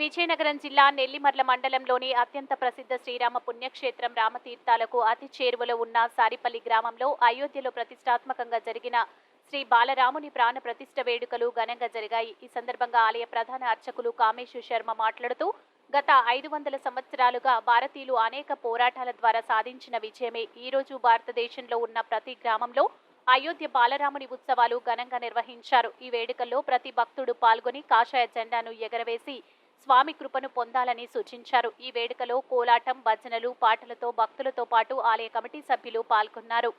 విజయనగరం జిల్లా నెల్లిమర్ల మండలంలోని అత్యంత ప్రసిద్ధ శ్రీరామ పుణ్యక్షేత్రం రామతీర్థాలకు అతి చేరువలో ఉన్న సారిపల్లి గ్రామంలో అయోధ్యలో ప్రతిష్టాత్మకంగా జరిగిన శ్రీ బాలరాముని ప్రాణ ప్రతిష్ఠ వేడుకలు ఘనంగా జరిగాయి. ఈ సందర్భంగా ఆలయ ప్రధాన అర్చకులు కామేశు శర్మ మాట్లాడుతూ గత ఐదు వందల సంవత్సరాలుగా భారతీయులు అనేక పోరాటాల ద్వారా సాధించిన విజయమే. ఈ రోజు భారతదేశంలో ఉన్న ప్రతి గ్రామంలో అయోధ్య బాలరాముని ఉత్సవాలు ఘనంగా నిర్వహించారు. ఈ వేడుకల్లో ప్రతి భక్తుడు పాల్గొని కాషాయ జెండాను ఎగరవేసి స్వామి కృపను పొందాలని సూచించారు. ఈ వేడుకలో కోలాటం భజనలు పాటలతో భక్తులతో పాటు ఆలయ కమిటీ సభ్యులు పాల్గొన్నారు.